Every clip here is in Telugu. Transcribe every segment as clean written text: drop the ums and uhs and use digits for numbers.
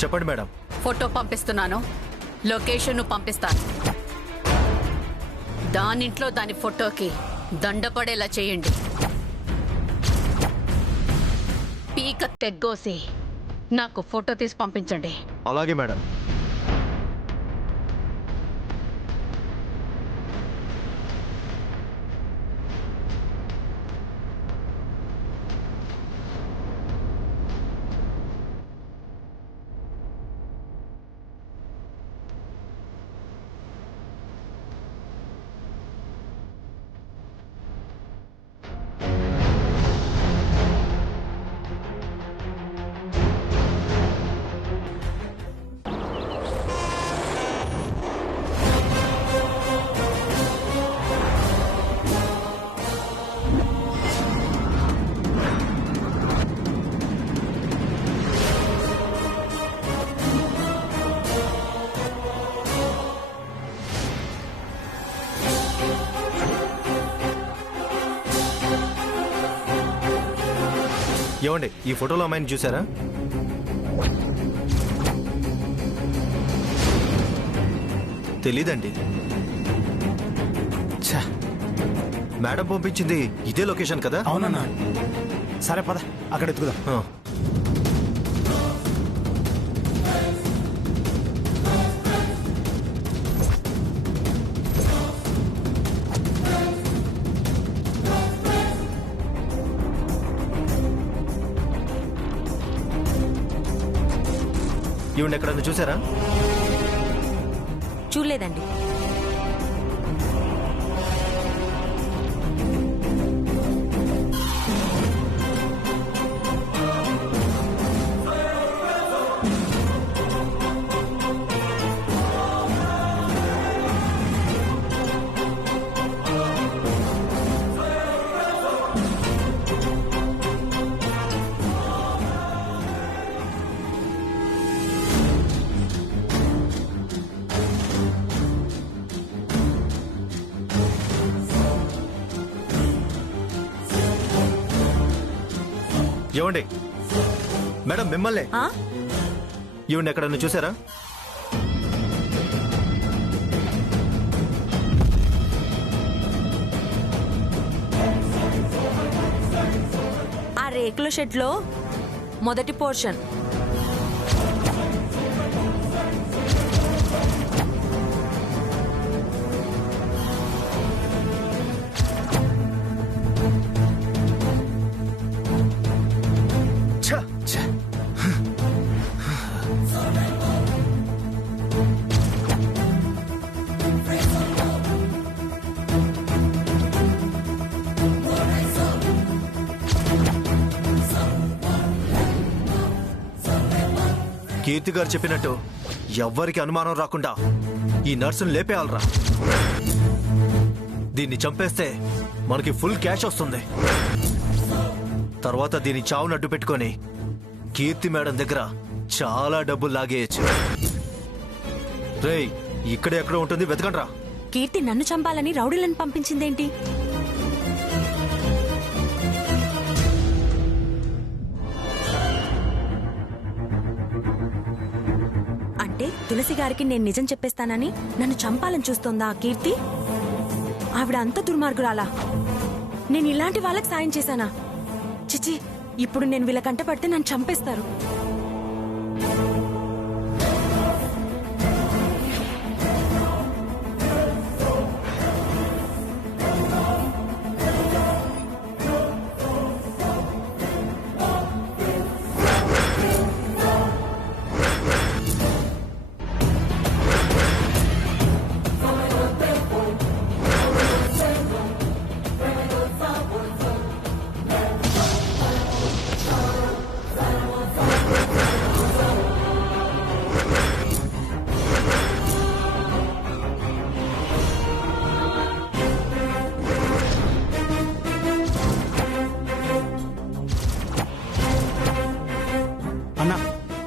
చెప్పండి మేడం. ఫోటో పంపిస్తున్నాను, లొకేషన్ పంపిస్తాను. దానింట్లో దాని ఫోటోకి దండపడేలా చేయండి. పీక తెగ్గోసి నాకు ఫోటో తీసి పంపించండి. అలాగే మేడం. ఏమండి, ఈ ఫోటోలో అమ్మాయిని చూసారా? తెలీదండి. మేడం పంపించింది ఇదే లొకేషన్ కదా? అవునన్నా. సరే పద, అక్కడ ఎత్తుకుదాం. ఈవిడ ఎక్కడన్నా చూసారా? చూడలేదండి. ఏమండి, మేడం మిమ్మల్ని. ఈవిడ ఎక్కడన్నా చూసారా? ఆ రేకుల షెడ్ లో మొదటి పోర్షన్. కీర్తి గారు చెప్పినట్టు ఎవ్వరికి అనుమానం రాకుండా ఈ నర్సును లేపేయాలరా. దీన్ని చంపేస్తే మనకి ఫుల్ క్యాష్ వస్తుంది. తర్వాత దీన్ని చావును అడ్డు పెట్టుకొని కీర్తి మేడం దగ్గర చాలా డబ్బులు లాగేయచ్చు. రేయ్, ఇక్కడే ఎక్కడో ఉంటుంది, వెతకండి రా. కీర్తి నన్ను చంపాలని రౌడీలను పంపించిందేంటి? అంటే తులసి గారికి నేను నిజం చెప్పేస్తానని నన్ను చంపాలని చూస్తోందా ఆ కీర్తి? ఆవిడ అంత దుర్మార్గురాలా? నేను ఇలాంటి వాళ్ళకి సాయం చేశానా? చిచి, ఇప్పుడు నేను వీళ్ళ కంట పడితే నన్ను చంపేస్తారు.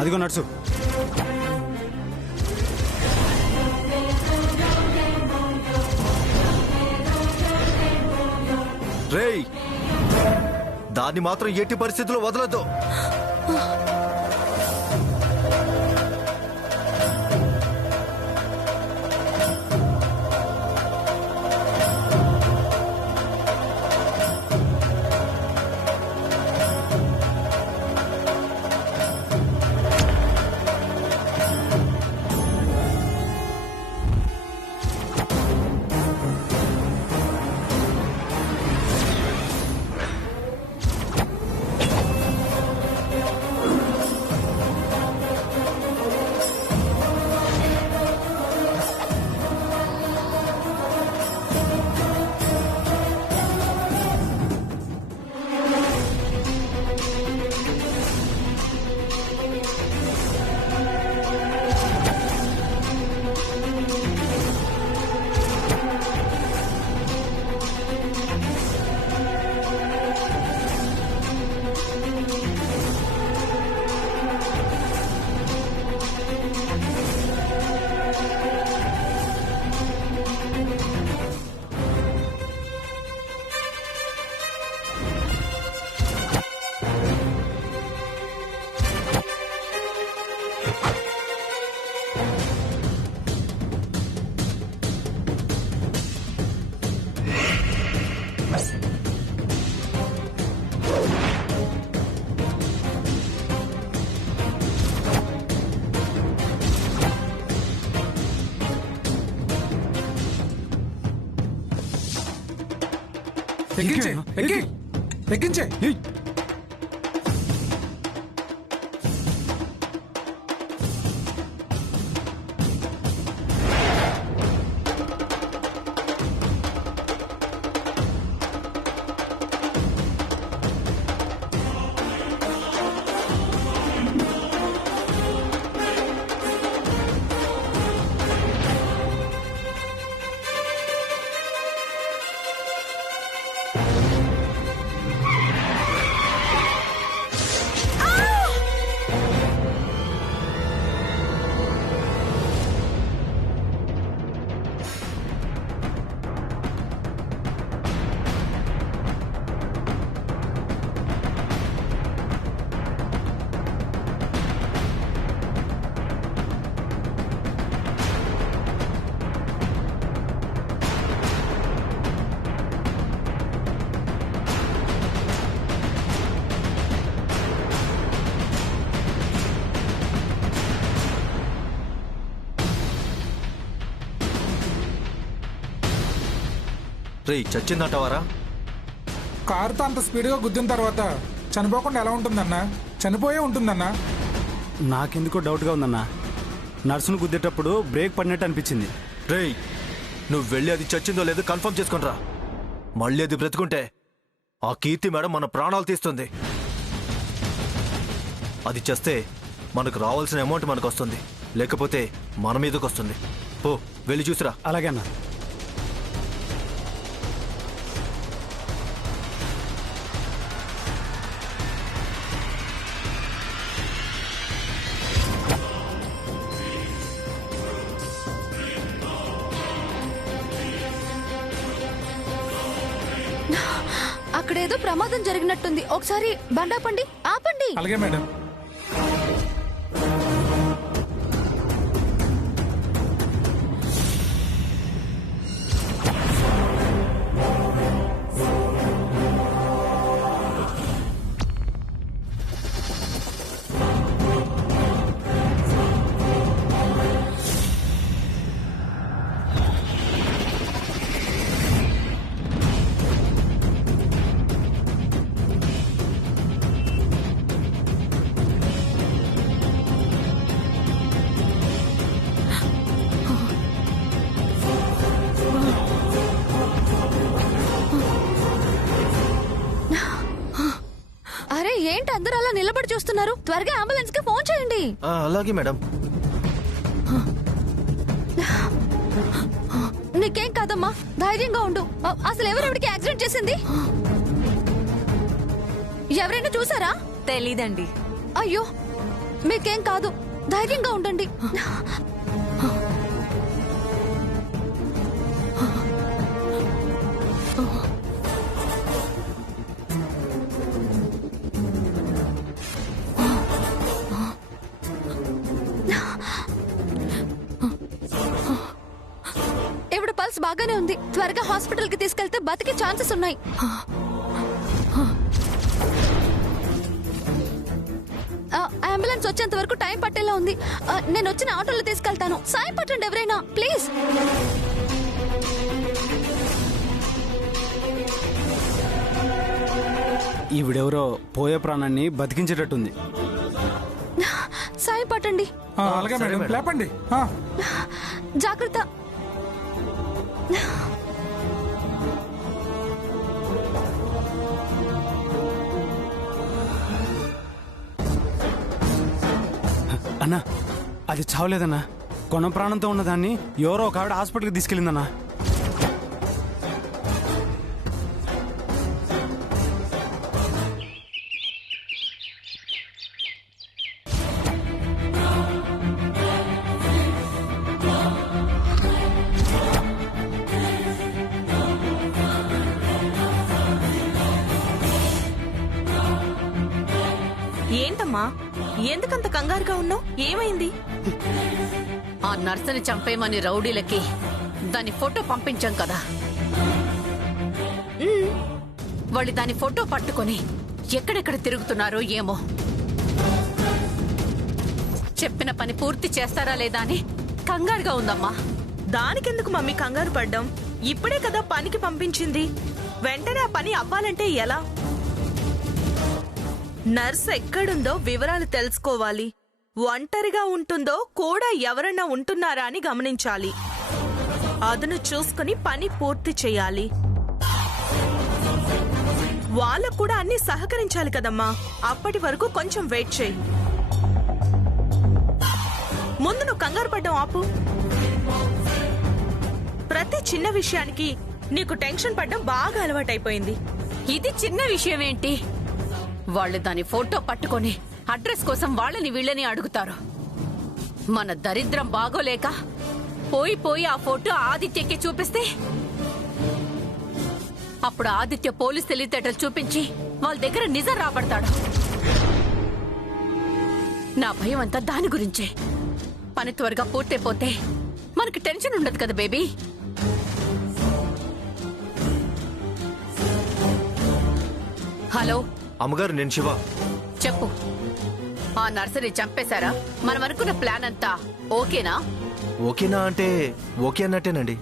అదిగో నడుచు. రేయ్, దాన్ని మాత్రం ఎట్టి పరిస్థితుల్లో వదలొద్దు. ఎక్కించే ఎక్కించే రేయ్ చచ్చిందంటవారా? కారుతో అంత స్పీడ్గా గుద్దిన తర్వాత చనిపోకుండా ఎలా ఉంటుందన్నా? చనిపోయే ఉంటుందన్నా. నాకెందుకో డౌట్గా ఉందన్నా. నర్సును గుద్దేటప్పుడు బ్రేక్ పడినట్టు అనిపించింది. రేయ్ నువ్వు వెళ్ళి అది చచ్చిందో లేదో కన్ఫర్మ్ చేసుకునిరా. మళ్ళీ అది బ్రతుకుంటే ఆ కీర్తి మేడం మన ప్రాణాలు తీస్తుంది. అది చేస్తే మనకు రావాల్సిన అమౌంట్ మనకు వస్తుంది, లేకపోతే మన మీదకి వస్తుంది. పో వెళ్ళి చూసిరా. అలాగే అన్నా. అక్కడేదో ప్రమాదం జరిగినట్టుంది. ఒకసారి బండాపండి, ఆపండి. అలాగే మేడం. అరే ఏంటి అందరూ అలా నిలబడి చూస్తున్నారు? త్వరగా అంబులెన్స్ కి ఫోన్ చేయండి. అలాగే మేడం. నీకేం కాదమ్మా, ధైర్యంగా ఉండు. అసలు ఎవరెవరికి యాక్సిడెంట్ చేసింది? ఎవరైనా చూసారా? తెలీదండి. అయ్యో మీకేం కాదు, ధైర్యంగా ఉండండి. ఇప్పుడు పల్స్ బాగానే ఉంది. త్వరగా హాస్పిటల్ కి తీసుకెళ్తే బతికే ఛాన్సెస్ ఉన్నాయి. అంబులెన్స్ వచ్చేంత వరకు టైం పట్టేలా ఉంది. నేను వచ్చిన ఆటోలో తీసుకెళ్తాను. సాయం పట్టండి ఎవరైనా ప్లీజ్. ఈవిడెవరో పోయే ప్రాణాన్ని బతికించేటట్టుంది. సాయం పట్టండి. అలాగే మేడం, లేపండి. జాగ్రత్త. అన్నా అది చావలేదన్నా. కొన ప్రాణంతో ఉన్నదాన్ని ఎవరో ఒక ఆవిడ హాస్పిటల్కి తీసుకెళ్ళిందన్నా. ఏంటమ్మా, ఎందుకంత కంగారుగా ఉన్నావు? ఏమైంది? ఆ నర్సుని చంపేమని రౌడీలకి దాని ఫోటో పంపించాం కదా. వాళ్ళు దాని ఫోటో పట్టుకొని ఎక్కడెక్కడ తిరుగుతున్నారో ఏమో. చెప్పిన పని పూర్తి చేస్తారా లేదా అని కంగారుగా ఉందమ్మా. దానికెందుకు మమ్మీ కంగారు పడ్డాం? ఇప్పుడే కదా పనికి పంపించింది. వెంటనే ఆ పని అవ్వాలంటే ఎలా? నర్స్ ఎక్కడుందో వివరాలు తెలుసుకోవాలి. ఒంటరిగా ఉంటుందో కూడా ఎవరన్నా ఉంటున్నారా అని గమనించాలి. అదును చూసుకుని పని పూర్తి చేయాలి. వాళ్ళకు కూడా అన్ని సహకరించాలి కదమ్మా. అప్పటి వరకు కొంచెం వెయిట్ చేయి. ముందు నువ్వు కంగారు పడ్డం ఆపు. ప్రతి చిన్న విషయానికి నీకు టెన్షన్ పడ్డం బాగా అలవాటైపోయింది. ఇది చిన్న విషయం ఏంటి? వాళ్ళు దాని ఫోటో పట్టుకొని అడ్రస్ కోసం వాళ్ళని వీళ్ళని అడుగుతారు. మన దరిద్రం బాగోలేక పోయి పోయి ఆ ఫోటో ఆదిత్యకి చూపిస్తే అప్పుడు ఆదిత్య పోలీస్ తెలివితేటలు చూపించి వాళ్ళ దగ్గర నిజం రాబడతాడు. నా భయం అంతా దాని గురించే. పని త్వరగా పూర్తయిపోతే మనకి టెన్షన్ ఉండదు కదా బేబీ. హలో అమ్మగారు, నేను శివ. చెప్పు. ఆ నర్సరీ చంపేశారా? మనం అనుకున్న ప్లాన్ అంతా ఓకేనా? ఓకేనా అంటే ఓకే అన్నట్టేనండి.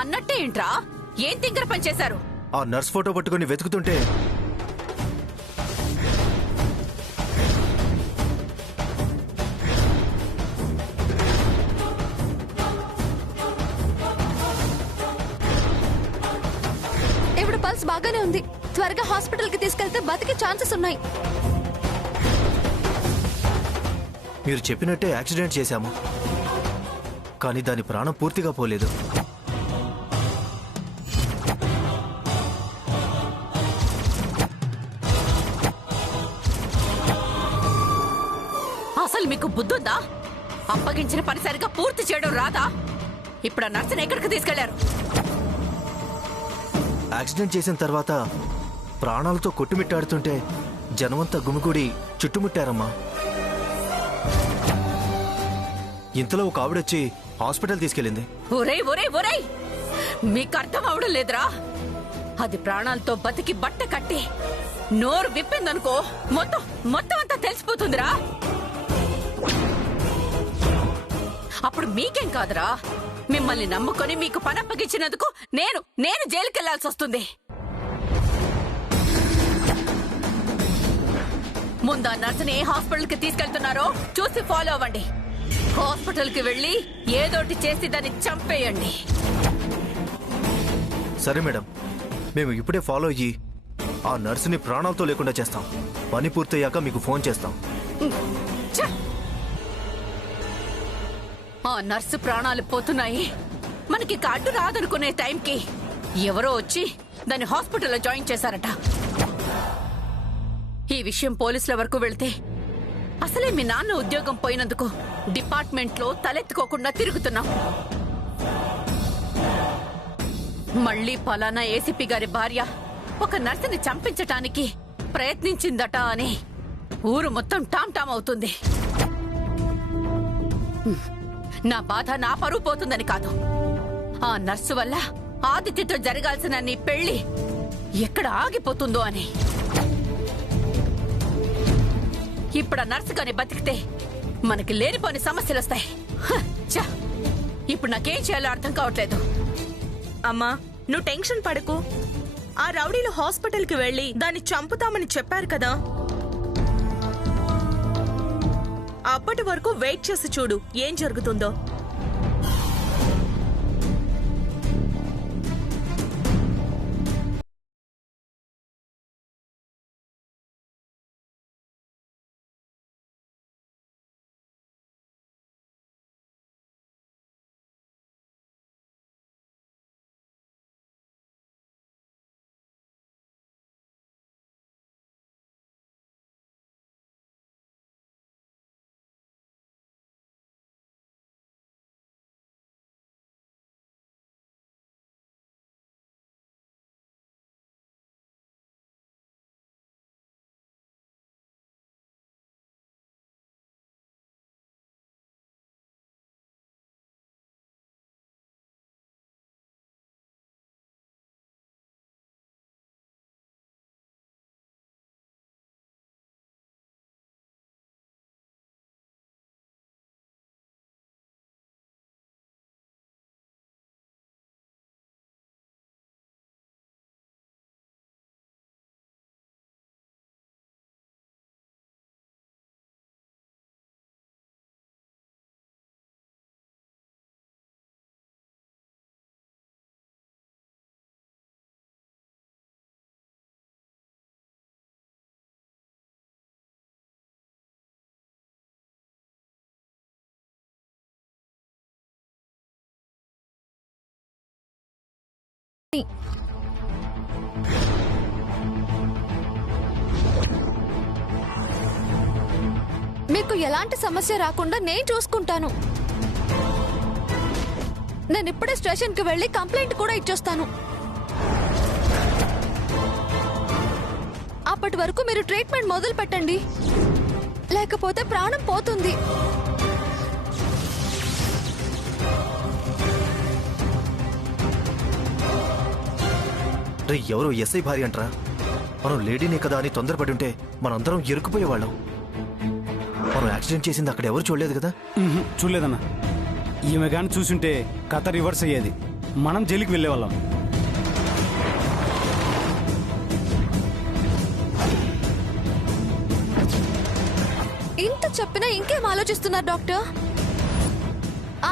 అన్నట్టే ఏంట్రా? ఏం తింగర పని చేశారు? ఆ నర్స్ ఫోటో పట్టుకొని వెతుకుతుంటే ఇప్పుడు పల్స్ బాగానే ఉంది. త్వరగా హాస్పిటల్ కి తీసుకెళ్తే బతికే ఛాన్సెస్ ఉన్నాయి. మీరు చెప్పినట్టే యాక్సిడెంట్ చేశాము, కానీ దాని ప్రాణం పూర్తిగా పోలేదు. అసలు మీకు బుద్ధుందా? అప్పగించిన పని సరిగా పూర్తి చేయడం రాదా? ఇప్పుడు ఆ నర్సుని ఎక్కడికి తీసుకెళ్లారు? యాక్సిడెంట్ చేసిన తర్వాత ప్రాణాలతో కొట్టుమిట్టాడుతుంటే జనమంతా గుమిగూడి చుట్టుముట్టారమ్మా. ఇంతలో ఒక ఆవిడొచ్చి హాస్పిటల్ తీసుకెళ్ళింది. ఒరేయ్ ఒరేయ్ ఒరేయ్, మీకు అర్థం అవడం లేదురా? అది ప్రాణాలతో బతికి బట్ట కట్టి నోరు విప్పిందనుకో మొత్తం మొత్తం అంతా తెలిసిపోతుందిరా. అప్పుడు మీకేం కాదురా, మిమ్మల్ని నమ్ముకొని మీకు పని అప్పగించినందుకు నేను జైలుకెళ్లాల్సి వస్తుంది. ముందు ఆ నర్సుని ఏ హాస్పిటల్ కి తీసుకెళ్తున్నారో చూసి ఫాలో అవ్వండి. హాస్పిటల్ కి వెళ్లి ఏదోటి చేసి దాన్ని చంపేయండి. సరే మేడం, మేము ఇప్పుడే ఫాలో అయ్యి ఆ నర్సుని ప్రాణాలతో లేకుండా చేస్తాం. పని పూర్తయ్యాక మీకు ఫోన్ చేస్తాం. ఛ! ఆ నర్సు ప్రాణాలు పోతున్నాయి, మనకి అడ్డు రాదనుకునే టైంకి ఎవరో వచ్చి దాన్ని హాస్పిటల్లో జాయిన్ చేశారట. ఈ విషయం పోలీసుల వరకు వెళ్తే అసలే మీ నాన్న ఉద్యోగం పోయినందుకు డిపార్ట్మెంట్ లో తలెత్తుకోకుండా తిరుగుతున్నాం. మళ్ళీ పలానా ఏసీపీ గారి భార్య ఒక నర్సుని చంపించటానికి ప్రయత్నించిందట అని ఊరు మొత్తం టామ్ టామ్ అవుతుంది. నా బాధ నా పరువు పోతుందని కాదు, ఆ నర్సు వల్ల ఆదిత్యతో జరగాల్సిన నీ పెళ్లి ఎక్కడ ఆగిపోతుందో అని. ఇప్పుడు ఆ నర్సు గాని బతికితే మనకి లేనిపోని సమస్యలు వస్తాయి. ఇప్పుడు నాకేం చేయాలో అర్థం కావట్లేదు. అమ్మా, నువ్వు టెన్షన్ పడకు. ఆ రౌడీలు హాస్పిటల్ కి వెళ్లి దాన్ని చంపుతామని చెప్పారు కదా. అప్పటి వరకు వెయిట్ చేసి చూడు ఏం జరుగుతుందో. మీకు ఎలాంటి సమస్య రాకుండా నేను చూసుకుంటాను. నేను ఇప్పుడే స్టేషన్కి వెళ్ళి కంప్లైంట్ కూడా ఇచ్చొస్తాను. అప్పటి వరకు మీరు ట్రీట్మెంట్ మొదలు పెట్టండి, లేకపోతే ప్రాణం పోతుంది. రే ఎవరో ఎస్ఐ భార్య అంటరా? మనం లేడీనే కదా అని తొందరపడి ఉంటే మనందరం ఇరుక్కుపోయేవాళ్ళం. మనం యాక్సిడెంట్ చేసింది అక్కడ ఎవరు చూడలేదు కదా? చూడలేదన్నా. ఈమె కానీ చూసుంటే కథ రివర్స్ అయ్యేది, మనం జైలుకి వెళ్ళేవాళ్ళం. ఇంత చెప్పినా ఇంకేం ఆలోచిస్తున్నారు డాక్టర్?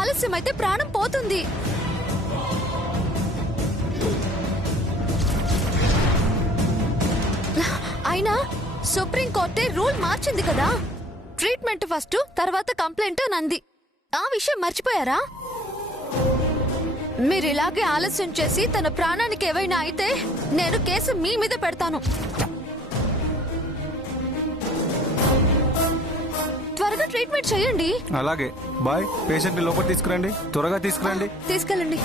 ఆలస్యం అయితే ప్రాణం పోతుంది. అయినా సుప్రీంకోర్టే రూల్ మార్చింది కదా, ట్రీట్మెంట్ ఫస్ట్ తర్వాత కంప్లైంట్ అని అంది. ఆ విషయం మర్చిపోయారా? మీరు ఇలాగే ఆలస్యం చేసి తన ప్రాణానికి ఏవైనా అయితే నేను కేసు మీ మీద పెడతాను. త్వరగా ట్రీట్మెంట్ చేయండి. అలాగే బాయ్. పేషెంట్ లోపల తీసుకురండి, త్వరగా తీసుకురండి. తీసుకెళ్ళండి.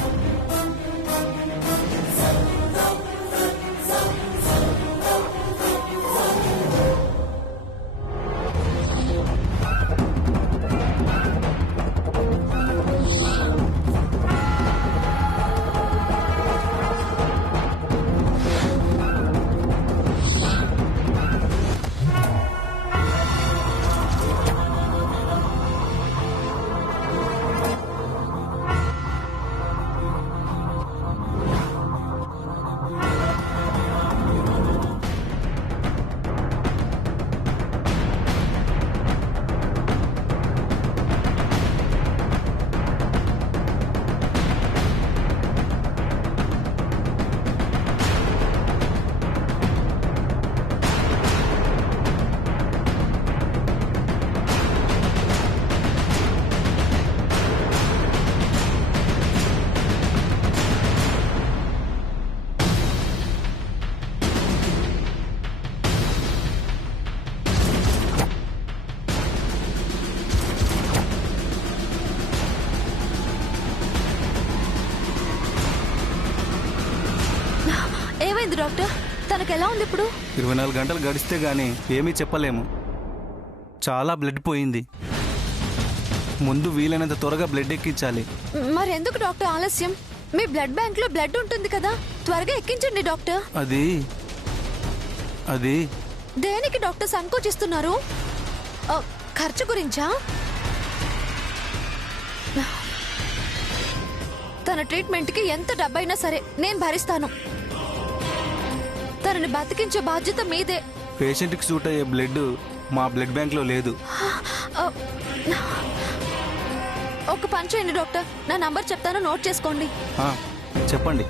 ఏమైంది డాక్టర్? తనకు ఎలా ఉంది ఇప్పుడు? 24 గంటలు గడిస్తే గానీ ఏమీ చెప్పలేము. చాలా బ్లడ్ పోయింది. ముందు వీలైనంత త్వరగా బ్లడ్ ఎక్కించాలి. మరి ఎందుకు డాక్టర్ ఆలస్యం? మీ బ్లడ్ బ్యాంక్ లో బ్లడ్ ఉంటుంది కదా, త్వరగా ఎక్కించండి డాక్టర్. అది దేనికి డాక్టర్ సంకోచిస్తున్నారు? ఖర్చు గురించా? తన ట్రీట్మెంట్ కి ఎంత డబ్బైనా సరే నేను భరిస్తాను. తనని బతికించే బాధ్యత మీదే. పేషెంట్ కి సూట్ అయ్యే బ్లడ్ మా బ్లడ్ బ్యాంక్ లో లేదు. ఒక పని చేయండి డాక్టర్, నా నంబర్ చెప్తాను, నోట్ చేసుకోండి. చెప్పండి.